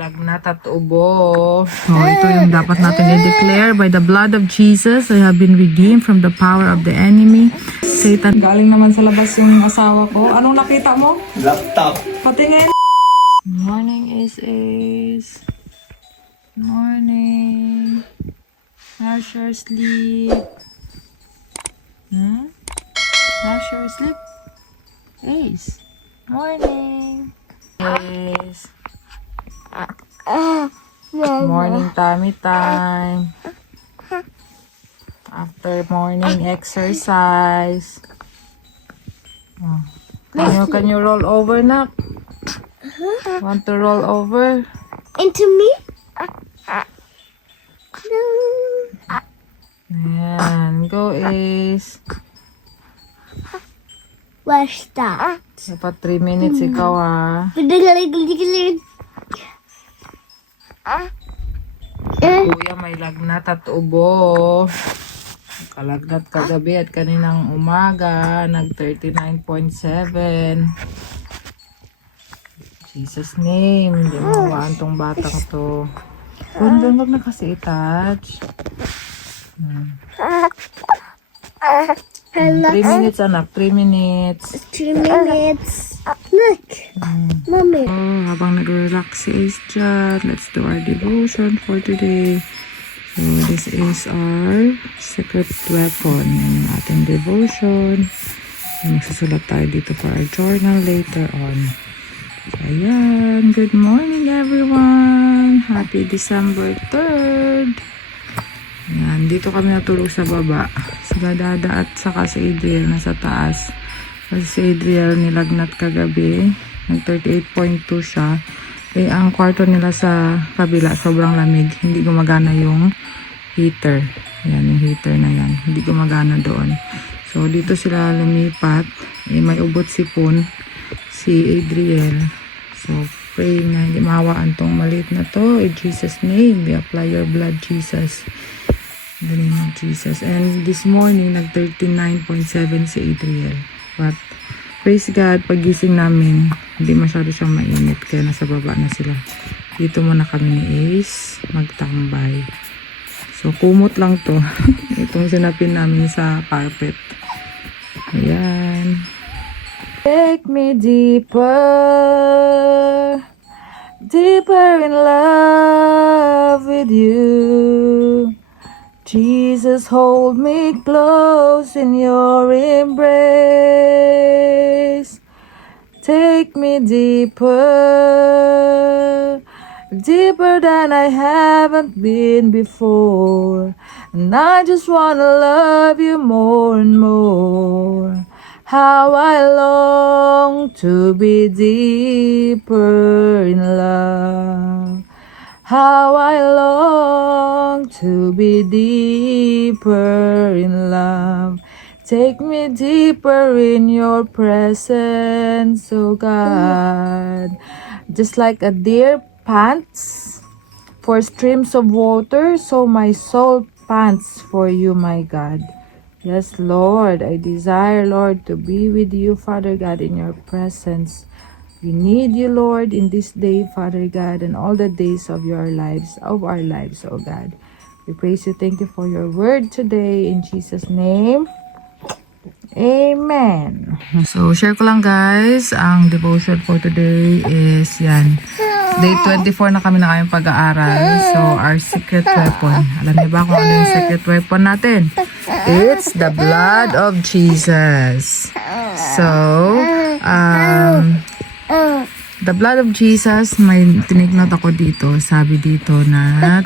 lagnat at ubo. So, ito yung dapat natin i-declare. By the blood of Jesus, I have been redeemed from the power of the enemy. Satan. Galing naman sa labas yung asawa ko. Anong nakita mo? Laptop. Patingin. Morning, Ace. Morning. How's your sleep? How's your sleep? Ace. Morning. Ace. Morning tummy time. After morning exercise. Oh. Can you roll over, Nak? Want to roll over? Into me? Ayan. Go, Ace. Where's that? Dapat 3 minutes ikaw, ha? Kuya, may lagnat at ubo. Kalagnat kagabi at kaninang umaga. Nag 39.7. Jesus name. Hindi mawaan tong batang to. Wag na kasi i-touch. 3 minutes, anak. 3 minutes. 3 minutes. Look, mommy. Oh, habang nag-relax si Ace dyan, let's do our devotion for today. So, this is our secret weapon. Yan yung ating devotion. Magsusulat tayo dito for our journal later on. So, ayan. Good morning, everyone. Happy December 3rd. Ayan. Dito kami natulog sa baba. Sila Dada at saka si Adriel nasa taas. Kasi si Adriel nilagnat kagabi. Nag 38.2 siya. Eh, ang kwarto nila sa kabila, sobrang lamig. Hindi gumagana yung heater. Ayan, yung heater na yan. Hindi gumagana doon. So, dito sila lumipat. Eh, may ubot sipon si Adriel. So, pray na hindi mahawaan tong maliit na to. In Jesus' name, we apply your blood, Jesus. In the name of Jesus. And this morning, nag 39.7 si Adriel. But, praise God, pagising namin, hindi masyado siyang mainit, kaya nasa baba na sila. Dito muna kami ni Ace, magtambay. So, kumot lang to. Itong sinapin namin sa carpet. Ayan. Take me deeper, deeper in love with you. Jesus, hold me close in your embrace. Take me deeper, deeper than I haven't been before. And I just wanna love you more and more. How I long to be deeper in love. How I long to be deeper in love. Take me deeper in your presence, oh God. Just like a deer pants for streams of water, so my soul pants for you, my God. Yes, Lord, I desire, Lord, to be with you, Father God, in your presence. We need you, Lord, in this day, Father God, and all the days of our lives, oh God. We praise you, thank you for your word today, in Jesus' name. Amen. So, share ko lang guys, ang devotion for today is yan. Day 24 na kami pag-aaral. So, our secret weapon. Alam niyo ba kung ano yung secret weapon natin? It's the blood of Jesus. So, the blood of Jesus, may tinignot ako dito. Sabi dito na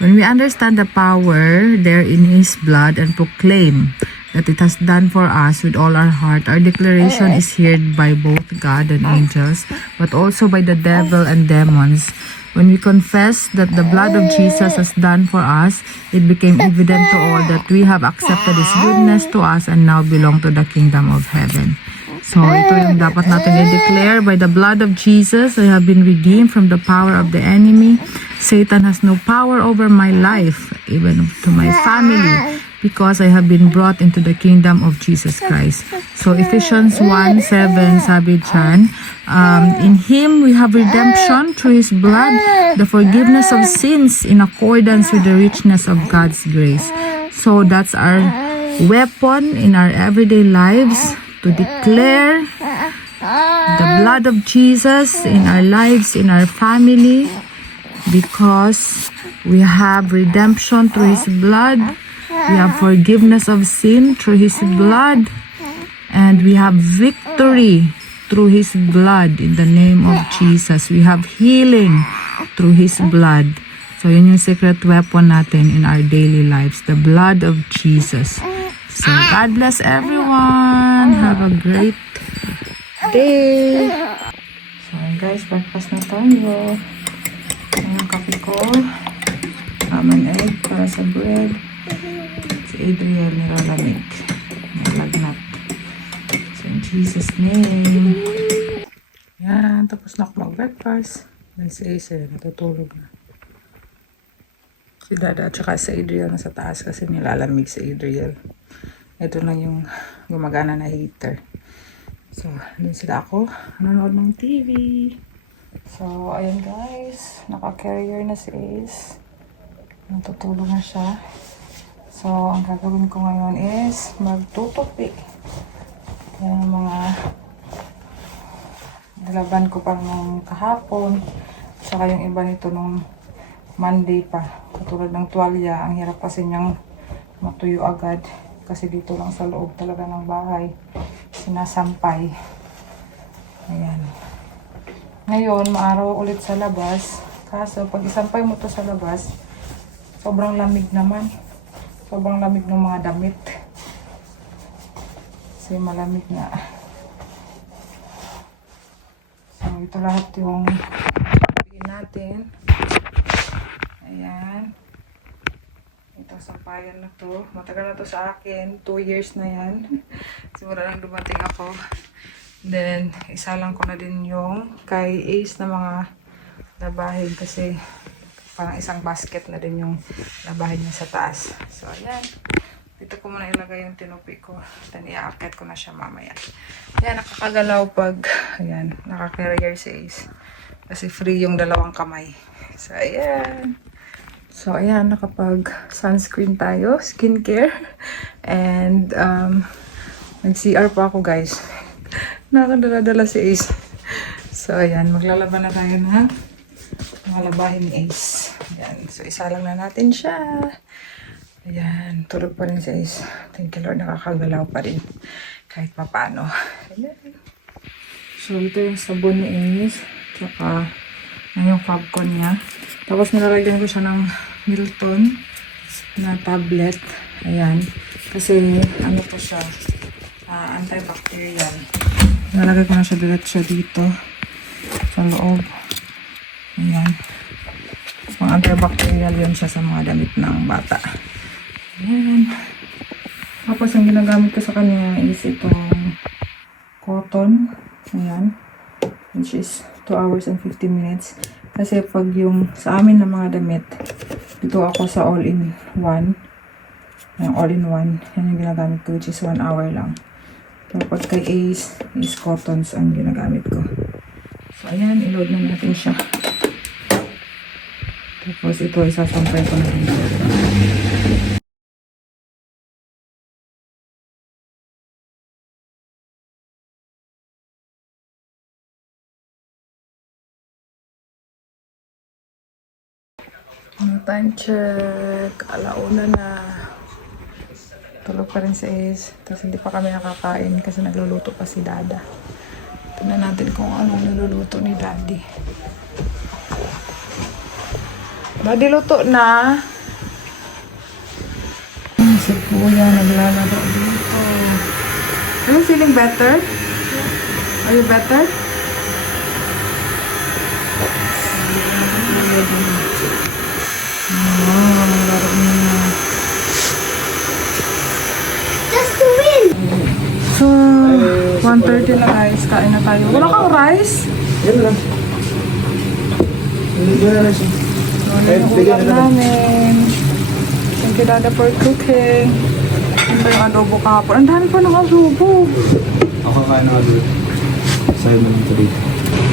when we understand the power there in His blood and proclaim that it has done for us with all our heart, our declaration is heard by both God and angels, but also by the devil and demons. When we confess that the blood of Jesus has done for us, it became evident to all that we have accepted His goodness to us and now belong to the kingdom of heaven. So, ito yung dapat natin i-declare. By the blood of Jesus, I have been redeemed from the power of the enemy. Satan has no power over my life, even to my family, because I have been brought into the kingdom of Jesus Christ. So Ephesians 1:7 sabi dyan, in Him we have redemption through His blood, the forgiveness of sins in accordance with the richness of God's grace. So that's our weapon in our everyday lives, to declare the blood of Jesus in our lives, in our family, because we have redemption through His blood, we have forgiveness of sin through His blood, and we have victory through His blood in the name of Jesus. We have healing through His blood. So yun yung secret weapon natin in our daily lives, the blood of Jesus. So God bless everyone. Have a great day. So guys, breakfast na tayo. Ang kape ko, an egg para sa bread. Si Adriel nilalamig. Nalagnat. So in Jesus name. Yan, tapos na ako mag-breakfast. Then si Acer, natutulog na. Si Dada at saka si Adriel nasa taas kasi nilalamig si Adriel. Ito lang yung gumagana na heater. So, dun sila ako. Nanonood ng TV. So, ayan guys. Naka-carrier na si Ace. Natutulog na siya. So, ang gagawin ko ngayon is magtutupi. Yan ang mga nilaban ko pa nung kahapon. Saka yung iba nito nung Monday pa. Katulad ng tuwalya. Ang hirap kasi niyang matuyo agad. Kasi dito lang sa loob talaga ng bahay. Sinasampay. Ayan. Ngayon, maaraw ulit sa labas. Kaso, pag isampay mo to sa labas, sobrang lamig naman. Sobrang lamig ng mga damit. Kasi malamig na. So, ito lahat yung piliin natin. Ayan. Ito, sampayan na to. Matagal na to sa akin. 2 years na yan. Simula nang dumating ako. Then, isa lang ko na din yung kay Ace na mga labahin kasi parang isang basket na din yung labahin niya sa taas. So, ayan. Dito ko muna ilagay yung tinupi ko. Then, i-aakit ko na siya mamaya. Ayan, nakakagalaw pag, ayan, naka-carrier si Ace. Kasi free yung dalawang kamay. So, ayan. So, ayan, nakapag-sunscreen tayo. Skincare. And, nag-CR pa ako, guys. Nakakadala-dala si Ace. So, ayan. Maglalaban na tayo na mga labahin ni Ace. Ayan. So, isa lang na natin siya. Ayan. Tulog pa rin si Ace. Thank you, Lord. Nakakagalaw pa rin. Kahit pa paano. Ayan. So, ito yung sabon ni Ace. Tsaka, yung Fabcon niya. Tapos, nilalagyan ko siya ng Milton na tablet. Ayan. Kasi, ano po siya, antibacterial. Nalagay ko na siya diretso dito sa loob. Ayan. Pang antibacterial yun siya sa mga damit ng bata. Ayan. Tapos ang ginagamit ko sa kanya is itong cotton. Ayan. Which is 2 hours and 15 minutes. Kasi pag yung sa amin na mga damit, dito ako sa all-in-one. Yung all-in-one. Yan yung ginagamit ko, which is 1 hour lang. So, pag kay Ace, is cottons ang ginagamit ko. So, ayan, i-load na natin siya. Tapos, ito, isasampay ko na rin. Time check. Alauna na. Tulog pa rin si Ace. Tapos hindi pa kami nakakain kasi nagluluto pa si Dada. Tignan natin kung anong niluluto ni Daddy. Daddy, luto na. Si Kuya naglalaro dito. Are you feeling better? Are you better? Naglaro na. Just to win. So, 1:30 na guys. Kain na tayo. Wala kang rice? Yan lang. Hindi na siya. Ano yung ulam namin. Thank you, Dada, for cooking. Ito yung adobo kahapon. Ang dami pa ng adobo. Ako kaya na ulit. Sa'yo mo lang ito dito.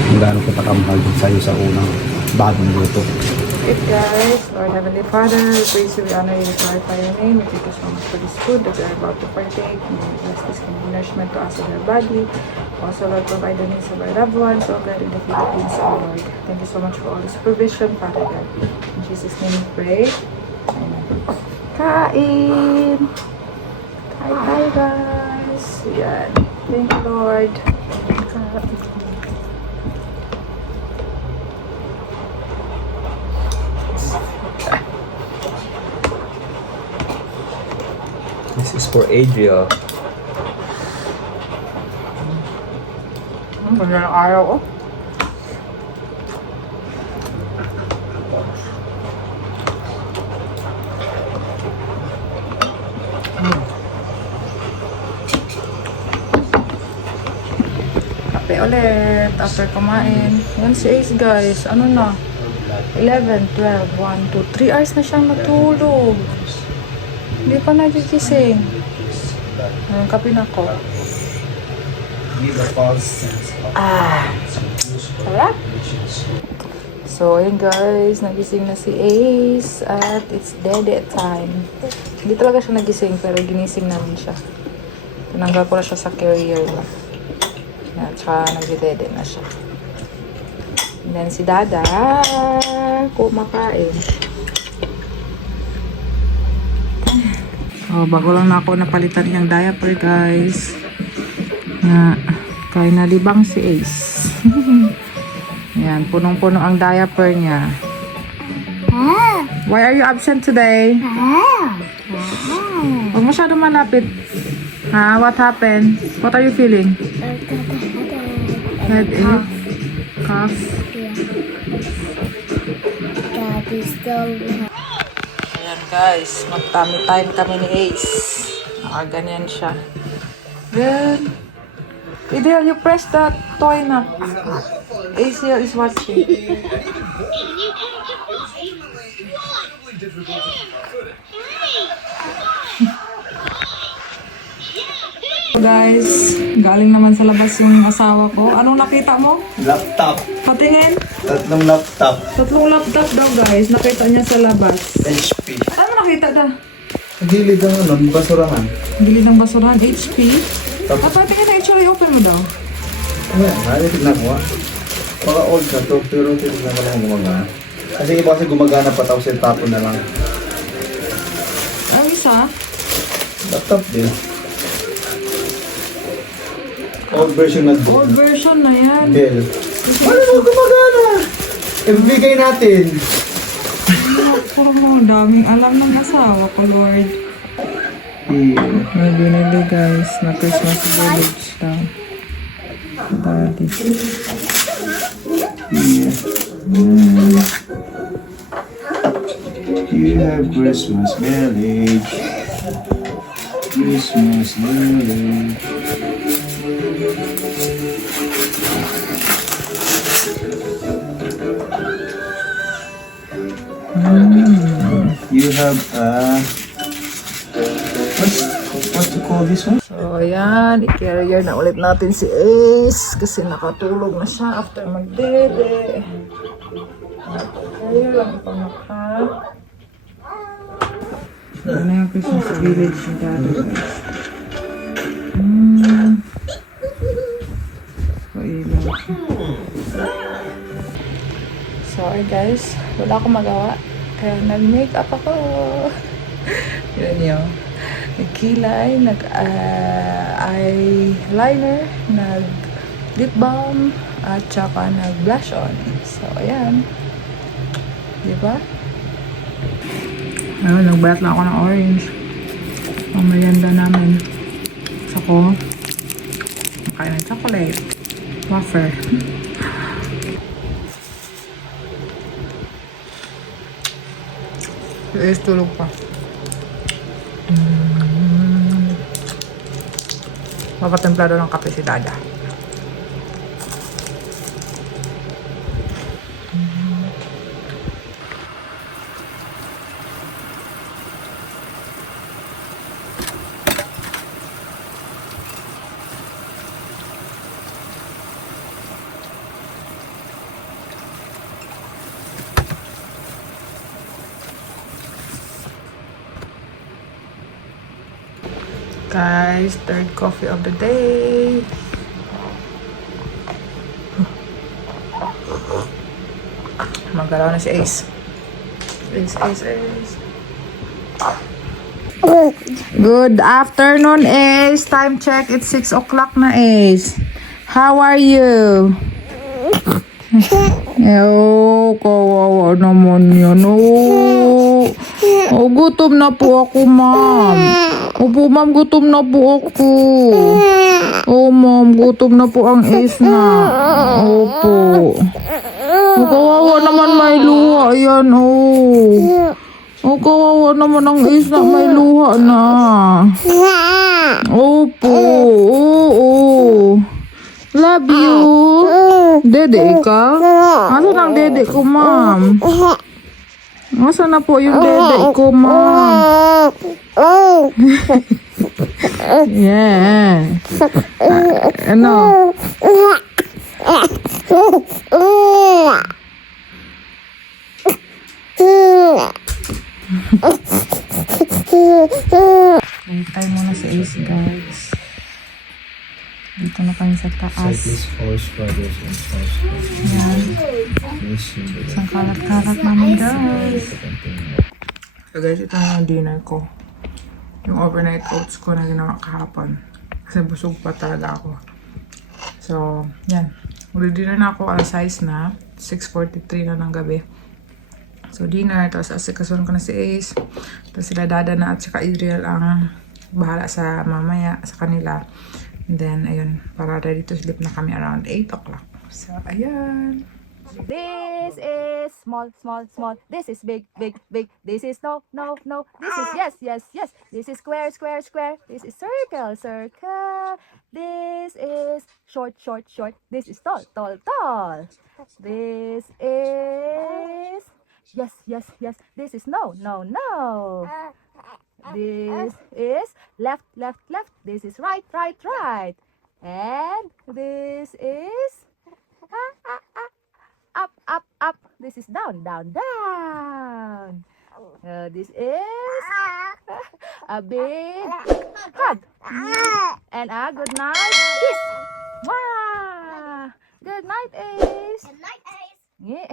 Kung gaano kita kamahal sa'yo sa unang bagong luto. It guys, Lord Heavenly Father, we praise you, we honor you, we glorify your name. We thank you so much for this food that we are about to partake. May you bless this kind of nourishment to us and our body. Also, Lord, provide the needs of our loved ones, oh God, in the Philippines, oh Lord. Thank you so much for all this provision, Father God. In Jesus' name we pray. Amen. Kain! Kain tayo, guys. Yan. Thank you, Lord. This is for Adria. Ganda ng araw, oh. Kape ulit after kumain. Yan si Ace, guys. Ano na? 11, 12, 1, 2, 3 hours na siyang natulog. Hindi pa nagigising. Kape na ko. Sarap. So, ayun guys, nagising na si Ace at it's dede time. Hindi talaga siya nagising pero ginising namin siya. Tinanggal ko na siya sa carrier niya. At saka nagdedede na siya. And then si Dada, kumakain. Oh, bago lang na ako napalitan niyang diaper, guys. Kaya nalibang si Ace. Yan, punong-puno ang diaper niya. Why are you absent today? Huwag masyado malapit. Ha? What happened? What are you feeling? Headache? Cough? Daddy still. Ayan guys, mag-tummy time kami ni Ace. Ganyan siya. Then, Idel, you press the toy na. Ace here is watching. Guys, galing naman sa labas yung asawa ko. Anong nakita mo? Laptop. Patingin. Tatlong laptop. Tatlong laptop daw guys. Nakita niya sa labas. HP. Ano nakita da? Ang gilid ng ano, basurahan. Bili ng basurahan. HP. Tapos, Patingin na HRA. Open mo daw. ano, tignan mo ah. Mga old na to, pero tignan mo lang gumagana. Kasi iba kasi gumagana pa tapos yung tapon na lang. Ang isa. Laptop din. Old version na doon. Old version na yan. Dell. Ano mo gumagana? Ibigay natin. Puro mo, daming alam ng asawa ko, Lord. May binili guys na Christmas village daw. Daddy. You have Christmas village. Christmas village. You have what to call this one? So, ayan. I-carrier na ulit natin si Ace kasi nakatulog na siya after magdede. Carrier lang ipang naka. Ano yung Christmas village ni Daddy guys? So, ilaw siya. Sorry guys, wala akong magawa. Kaya nag-makeup ako. Yun yun. Nagkilay, nag-eyeliner, nag-lip balm, at saka nag-blush on. So, ayan. Diba? Ayun, nagbayat lang ako ng orange. Ang merienda namin. Sako. Makain ng chocolate. Wafer. Is tulog pa. Papatemplado ng kape si Dada. guys. Third coffee of the day. Magalaw na si Ace. Ace. Good afternoon, Ace. Time check. It's 6 o'clock na, Ace. How are you? Kawawa naman yan. Gutom na po ako, ma'am. Opo, ma'am, gutom na po ako. Ma'am, gutom na po ang Ace na. Opo. Kawawa naman may luha yan, kawawa naman ang Ace na may luha na. Opo, Love you. Dede ka? Ano ang dede ko, ma'am? Nasaan na po yung dede ko, ma'am? Yeah. Ano? Hintay muna si Ace, guys. Dito na kami sa taas. Yan. Isang kalat-kalat namin, guys. So guys, ito na yung dinner ko. Yung overnight oats ko na ginawa kahapon. Kasi busog pa talaga ako. So, yan. Mag-dinner na ako, size na. 6:43 na ng gabi. So, dinner. Tapos, asikasuhan ko na si Ace. Tapos, sila Dada na at saka Adriel ang bahala sa mamaya, sa kanila. And then, ayun, para ready to sleep na kami around 8 o'clock. So, ayan. This is small. This is big. This is no. This is yes. This is square. This is circle. This is short. This is tall. This is yes. This is no. This is left. This is right. And this is up. This is down. This is a big hug and a good night kiss. Wow! Good night, Ace. Good night, Ace. Yeah.